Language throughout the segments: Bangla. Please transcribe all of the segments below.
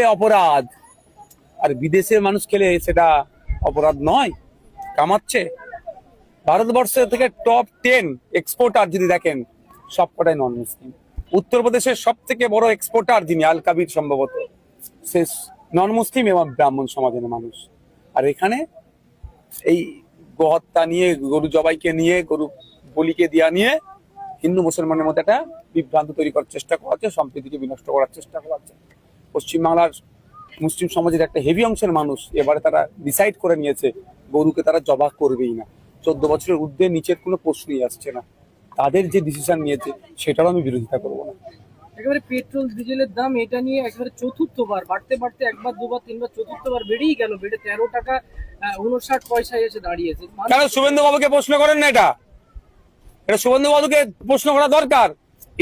খেলে অপরাধ, আর বিদেশের মানুষ খেলে সেটা অপরাধ নয়, কামাচ্ছে। ভারতবর্ষ থেকে টপ 10 এক্সপোর্টার যদি দেখেন সবকটাই নন মুসলিম। উত্তরপ্রদেশের সব থেকে বড় এক্সপোর্টার যিনি আল কাবির সম্ভবত, সে নন মুসলিম এবং ব্রাহ্মণ সমাজের মানুষ। আর এখানে এই গোহত্যা নিয়ে, গরু জবাইকে নিয়ে, গরু বলিকে দেওয়া নিয়ে হিন্দু মুসলমানের মধ্যে একটা বিভ্রান্ত তৈরি করার চেষ্টা করা হচ্ছে, সম্প্রীতিকে বিনষ্ট করার চেষ্টা করা হচ্ছে। পশ্চিমবাংলার মুসলিম সমাজের একটা হেভি অংশের মানুষ এবারে তারা ডিসাইড করে নিয়েছে গরুকে তারা জবাই করবেই না। 14 বছরের ঊর্ধ্বে নিচের কোনো প্রশ্নই আসছে না। তাদের যে ডিসিশন নিয়েছে সেটারও আমি বিরোধিতা করবো না। একেবারে পেট্রোল ডিজেলের দাম এটা নিয়ে একেবারে চতুর্থবার বাড়তে বাড়তে একবার দুবার তিনবার চতুর্থবার বেড়েই গেল, বেড়ে 13 টাকা 59 পয়সায় এসে দাঁড়িয়েছে। কেন শুভেন্দু বাবুকে প্রশ্ন করেন না? এটা শুভেন্দু বাবুকে প্রশ্ন করা দরকার।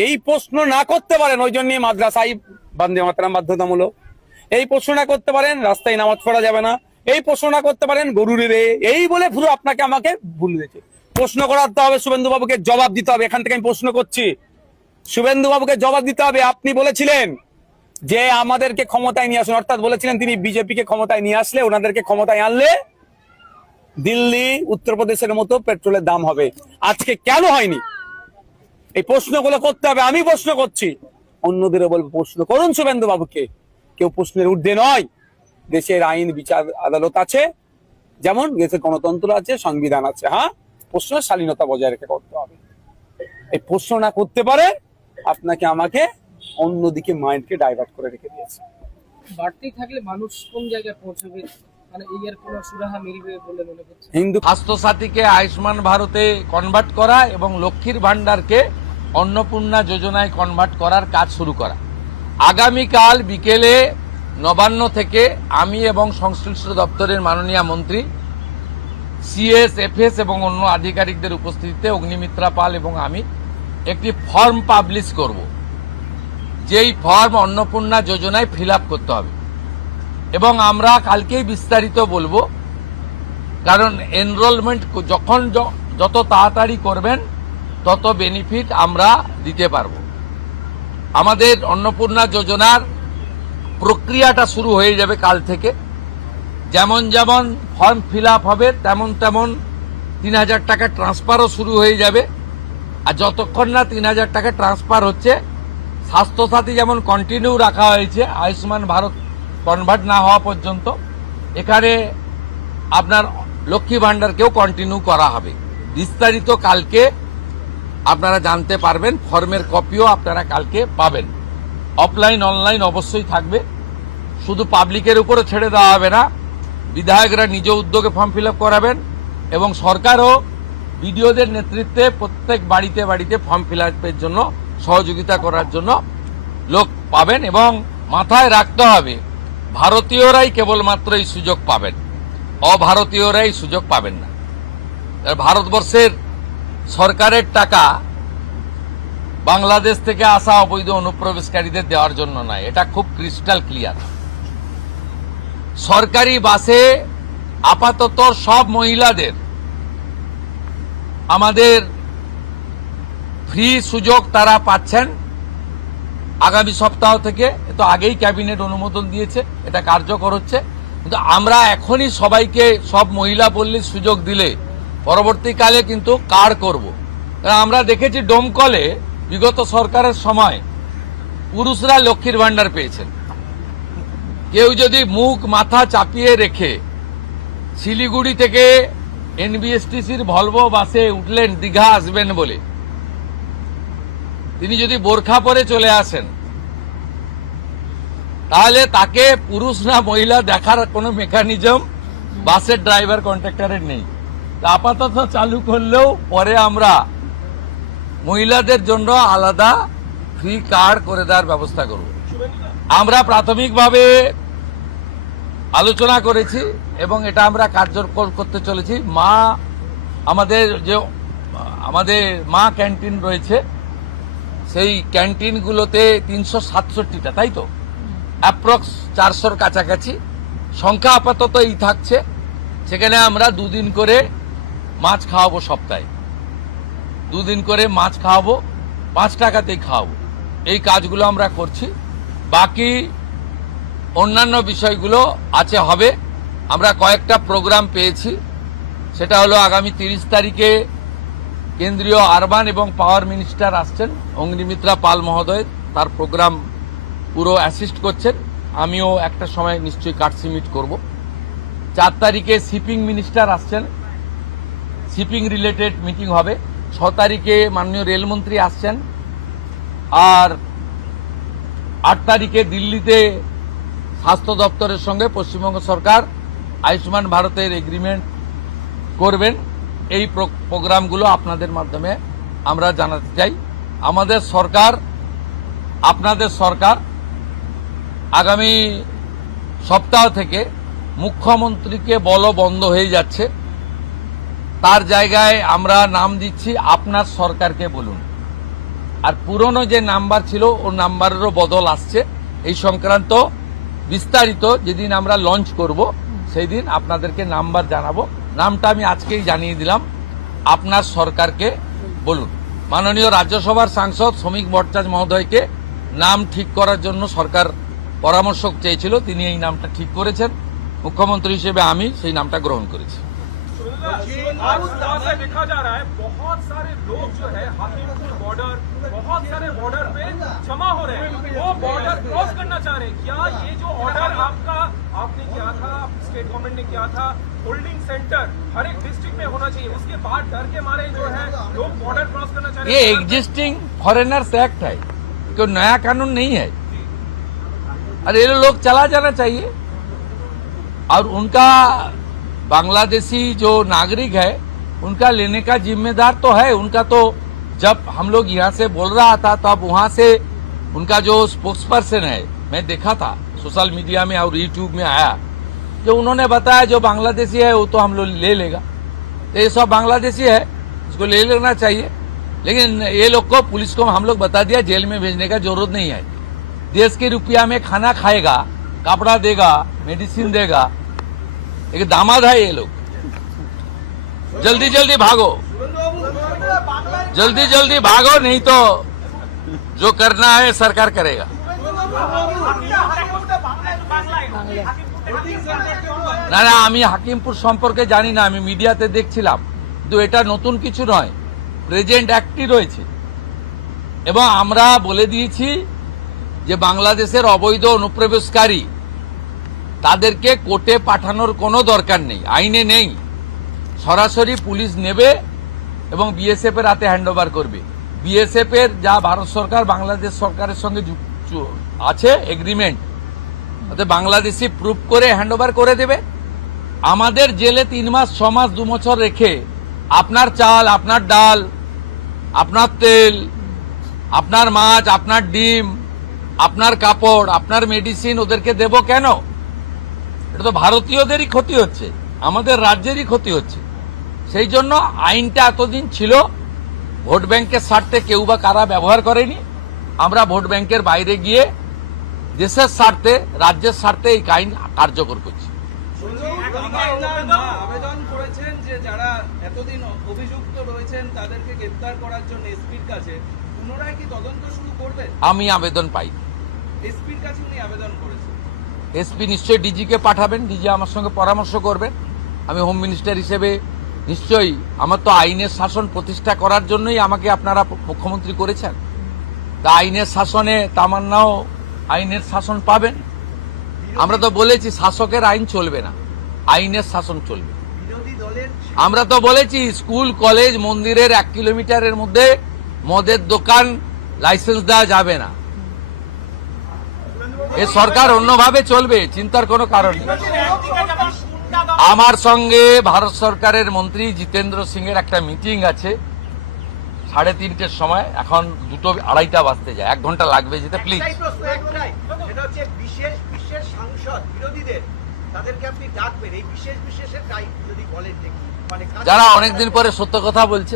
এই প্রশ্ন না করতে পারেন ওই জন্য মাদ্রাসায় বন্দে মাতরম বাধ্যতামূলক, এই প্রশ্ন না করতে পারেন রাস্তায় নামাজ পড়া যাবে না, এই প্রশ্ন না করতে পারেন গরুর রে, এই বলে পুরো আপনাকে আমাকে ভুল দিয়েছে। প্রশ্ন করাতে হবে, শুভেন্দু বাবুকে জবাব দিতে হবে। এখান থেকে আমি প্রশ্ন করছি, শুভেন্দু বাবুকে জবাব দিতে হবে। আপনি বলেছিলেন যে আমাদেরকে ক্ষমতায় নিয়ে আসুন, অর্থাৎ বলেছিলেন তিনি বিজেপিকে ক্ষমতায় নিয়ে আসলে, ওনাদেরকে ক্ষমতায় আনলে দিল্লি উত্তরপ্রদেশের মতো পেট্রোলের দাম হবে। আজকে কেন হয়নি? এই প্রশ্নগুলো করতে হবে। আমি প্রশ্ন করছি, অন্যদেরও বলবো প্রশ্ন করুন শুভেন্দু বাবুকে। কেউ প্রশ্নের ঊর্ধ্বে নয়। দেশের আইন বিচার আদালত আছে, যেমন দেশের গণতন্ত্র আছে, সংবিধান আছে। হ্যাঁ, প্রশ্নের শালীনতা বজায় রেখে করতে হবে। এই প্রশ্ন না করতে পারে আপনাকে আমাকে অন্যদিকে মাইন্ডকে ডাইভার্ট করে রেখে দিয়েছে। বাড়তেই থাকলে মানুষ কোন জায়গায় পৌঁছবে, মানে এই এর কোনো সুরাহা মিলবে বলে মনে করছে? হিন্দু স্বাস্থ্যসাথীকে আয়ুষ্মান ভারতে কনভার্ট করা এবং লক্ষ্মীর ভান্ডারকে অন্নপূর্ণা যোজনায় কনভার্ট করার কাজ শুরু করা। আগামীকাল বিকেলে নবান্ন থেকে আমি এবং সংশ্লিষ্ট দপ্তরের মাননীয় মন্ত্রী, সিএস, এফএস এবং অন্য আধিকারিকদের উপস্থিতিতে অগ্নিমিত্রা পাল এবং আমি একটি ফর্ম পাবলিশ করব, যেই ফর্ম অন্নপূর্ণা যোজনায় ফিল আপ করতে হবে। এবং আমরা কালকেই বিস্তারিত বলবো, কারণ এনরোলমেন্ট যখন যত তাড়াতাড়ি করবেন তত বেনিফিট আমরা দিতে পারবো। আমাদের অন্নপূর্ণা যোজনার প্রক্রিয়াটা শুরু হয়ে যাবে কাল থেকে। যেমন যেমন ফর্ম ফিল আপ হবে তেমন তেমন 3000 টাকা ট্রান্সফারও শুরু হয়ে যাবে। আর যতক্ষণ না 3000 টাকা ট্রান্সফার হচ্ছে, স্বাস্থ্যসাথী যেমন কন্টিনিউ রাখা হয়েছে আয়ুষ্মান ভারত কনভার্ট না হওয়া পর্যন্ত, এখানে আপনার লক্ষ্মী ভান্ডারকেও কন্টিনিউ করা হবে। বিস্তারিত কালকে আপনারা জানতে পারবেন। ফর্মের কপিও আপনারা কালকে পাবেন। অফলাইন অনলাইন অবশ্যই থাকবে। শুধু পাবলিকের উপরে ছেড়ে দেওয়া হবে না, বিধায়করা নিজ উদ্যোগে ফর্ম ফিল আপ করাবেন এবং সরকারও বিডিওদের নেতৃত্বে প্রত্যেক বাড়িতে বাড়িতে ফর্ম ফিল আপের জন্য সহযোগিতা করার জন্য লোক পাবেন। এবং মাথায় রাখতে হবে, ভারতীয়রাই কেবলমাত্র এই সুযোগ পাবেন, অভারতীয়রাই সুযোগ পাবেন না। ভারতবর্ষের সরকারের টাকা বাংলাদেশ থেকে আসা অবৈধ অনুপ্রবেশকারীদের দেওয়ার জন্য নয়, এটা খুব ক্রিস্টাল ক্লিয়ার। সরকারি বাসে আপাতত সব মহিলাদের আমাদের ফ্রি সুযোগ তারা পাচ্ছেন আগামী সপ্তাহ থেকে। তো আগেই ক্যাবিনেট অনুমোদন দিয়েছে, এটা কার্যকর হচ্ছে। কিন্তু আমরা এখনই সবাইকে, সব মহিলা বললে সুযোগ দিলে পরবর্তীকালে কিন্তু কার করব। আমরা দেখেছি ডোমকলে বিগত সরকারের সময় পুরুষরা লক্ষ্মীর ভান্ডার পেয়েছেন। কেউ যদি মুখ মাথা চাপিয়ে রেখে শিলিগুড়ি থেকে এনবিএসটিসির ভলভো বাসে উঠলেন দীঘা আসবেন বলে, তিনি যদি বোরখা পরে চলে আসেন, তাহলে তাকে পুরুষ না মহিলা দেখার কোনো মেকানিজম বাসের ড্রাইভার কন্ট্রাক্টরের নেই। আপাতত চালু করলেও পরে আমরা মহিলাদের জন্য আলাদা ফ্রি কার্ড করে দেওয়ার ব্যবস্থা করব। আমরা প্রাথমিকভাবে আলোচনা করেছি এবং এটা আমরা কার্যকর করতে চলেছি। আমাদের মা ক্যান্টিন রয়েছে, সেই ক্যান্টিনগুলোতে 367টা, তাই তো অ্যাপ্রক্স 400-র কাছাকাছি সংখ্যা আপাতত এই থাকছে। সেখানে আমরা 2 দিন করে মাছ খাওয়াবো, সপ্তাহে 2 দিন করে মাছ খাওয়াবো, 5 টাকাতেই খাওয়াবো। এই কাজগুলো আমরা করছি। বাকি অন্যান্য বিষয়গুলো আছে হবে। আমরা কয়েকটা প্রোগ্রাম পেয়েছি, সেটা হলো আগামী 30 তারিখে কেন্দ্রীয় আরবান এবং পাওয়ার মিনিস্টার আসছেন, অগ্নিমিত্রা পাল মহোদয়, তার প্রোগ্রাম পুরো অ্যাসিস্ট করছেন। আমিও একটা সময় নিশ্চয়ই কাটসি মিট করব। 4 তারিখে শিপিং মিনিস্টার আসছেন, শিপিং রিলেটেড মিটিং হবে। 6 তারিখে মাননীয় রেলমন্ত্রী আসছেন। আর 8 তারিখে দিল্লিতে স্বাস্থ্য দপ্তরের সঙ্গে পশ্চিমবঙ্গ সরকার আয়ুষ্মান ভারতের এগ্রিমেন্ট করবেন। এই প্রোগ্রামগুলো আপনাদের মাধ্যমে আমরা জানাতে চাই। আমাদের সরকার, আপনাদের সরকার আগামী সপ্তাহ থেকে মুখ্যমন্ত্রীকে বলা বন্ধ হয়ে যাচ্ছে, তার জায়গায় আমরা নাম দিচ্ছি আপনার সরকারকে বলুন। আর পুরনো যে নাম্বার ছিল ও নাম্বারেরও বদল আসছে। এই সংক্রান্ত বিস্তারিত যেদিন আমরা লঞ্চ করব সেই দিন আপনাদেরকে নাম্বার জানাবো। নামটা আমি আজকেই জানিয়ে দিলাম, আপনার সরকারকে বলুন। মাননীয় রাজ্যসভার সাংসদ শ্রমিক ভট্টাচার্য মহোদয়কে নাম ঠিক করার জন্য সরকার পরামর্শ চেয়েছিল, তিনি এই নামটা ঠিক করেছেন। মুখ্যমন্ত্রী হিসেবে আমি সেই নামটা গ্রহণ করেছি। आज से देखा जा रहा है बहुत सारे लोग जो है हाथीपुर बॉर्डर, बहुत सारे बॉर्डर पे जमा हो रहे हैं, वो बॉर्डर क्रॉस करना चाह रहे हैं। क्या ये जो ऑर्डर आपने किया था, स्टेट गवर्नमेंट ने किया था, होल्डिंग सेंटर हर एक डिस्ट्रिक्ट में होना चाहिए, उसके बाद डर के मारे जो है लोग बॉर्डर क्रॉस करना चाह रहे ये हैं। एग्जिस्टिंग फॉरेनर्स एक्ट है, कोई नया कानून नहीं है। और ये लोग चला जाना चाहिए। और उनका बांग्लादेशी जो नागरिक है उनका लेने का जिम्मेदार तो है उनका। तो जब हम लोग यहाँ से बोल रहा था तब वहां से उनका जो स्पोक्स पर्सन है, मैं देखा था सोशल मीडिया में और यूट्यूब में आया, जो उन्होंने बताया जो बांग्लादेशी है वो तो हम लोग ले लेगा। तो ये सब बांग्लादेशी है, उसको ले लेना चाहिए। लेकिन ये लोग को, पुलिस को हम लोग बता दिया जेल में भेजने का जरूरत नहीं है। देश के रुपया में खाना खाएगा, कपड़ा देगा, मेडिसिन देगा। एक दामाद है ये लोग। जल्दी जल्दी भागो, जल्दी जल्दी भागो, नहीं तो जो करना है सरकार करेगा। না না, আমি হাকিমপুর সম্পর্কে জানি না, আমি মিডিয়াতে দেখছিলাম। কিন্তু এটা নতুন কিছু নয়, প্রেজেন্ট অ্যাক্টই রয়েছে। এবং আমরা বলে দিয়েছি যে বাংলাদেশের অবৈধ অনুপ্রবেশকারী তাদেরকে কোর্টে পাঠানোর কোনো দরকার নেই, আইনে নেই। সরাসরি পুলিশ নেবে এবং বিএসএফ এর হাতে হ্যান্ডওভার করবে। বিএসএফ এর যা ভারত সরকার বাংলাদেশ সরকারের সঙ্গে আছে এগ্রিমেন্ট, ওতে বাংলাদেশি প্রুফ করে হ্যান্ডওভার করে দেবে। আমাদের জেলে 3 মাস 6 মাস 2 বছর রেখে আপনার চাল, আপনার ডাল, আপনার তেল, আপনার মাছ, আপনার ডিম, আপনার কাপড়, আপনার মেডিসিন ওদেরকে দেব কেন? এটা তো ভারতীয়দেরই ক্ষতি হচ্ছে, আমাদের রাজ্যেরই ক্ষতি হচ্ছে। সেই জন্য আইনটা এতদিন ছিল ভোট ব্যাংকের স্বার্থে কেউ বা কারা ব্যবহার করেনি। আমরা ভোট ব্যাংকের বাইরে গিয়ে দেশের স্বার্থে, রাজ্যের স্বার্থে এই আইন কার্যকর করছি। আবেদন করেছেন যে যারা এতদিন অভিযুক্ত রয়েছেন তাদেরকে গ্রেফতার করার জন্য এসপির কাছে, পুনরায় কি তদন্ত শুরু করবেন? আমি আবেদন পাই, এসপির কাছে উনি আবেদন করেছেন। এসপি নিশ্চয়ই ডিজিকে পাঠাবেন, ডিজি আমার সঙ্গে পরামর্শ করবেন। আমি হোম মিনিস্টার হিসেবে নিশ্চয়ই, আমার তো আইনের শাসন প্রতিষ্ঠা করার জন্যই আমাকে আপনারা মুখ্যমন্ত্রী করেছেন। তা আইনের শাসনে তামান্নাও আইনের শাসন পাবেন। আমরা তো বলেছি শাসকের আইন চলবে না, আইনের শাসন চলবে। আমরা তো বলেছি স্কুল, কলেজ, মন্দিরের 1 কিলোমিটারের মধ্যে মদের দোকান লাইসেন্স দেওয়া যাবে না। এ সরকার অন্যভাবে চলবে, চিন্তার কোনো কারণ নেই। আমার সঙ্গে ভারত সরকারের মন্ত্রী জিতেন্দ্র সিং এর একটা মিটিং আছে 3:30টার সময়। এখন 2:30 বাজতে যায়, 1 ঘন্টা লাগবে যেতে। প্লিজ, বিশেষ সাংসদ বিরোধীদের তাদেরকে আপনি ডাকবেন, এই বিশেষের টাইপ যদি বলেন, যারা অনেকদিন পরে সত্য কথা বলছে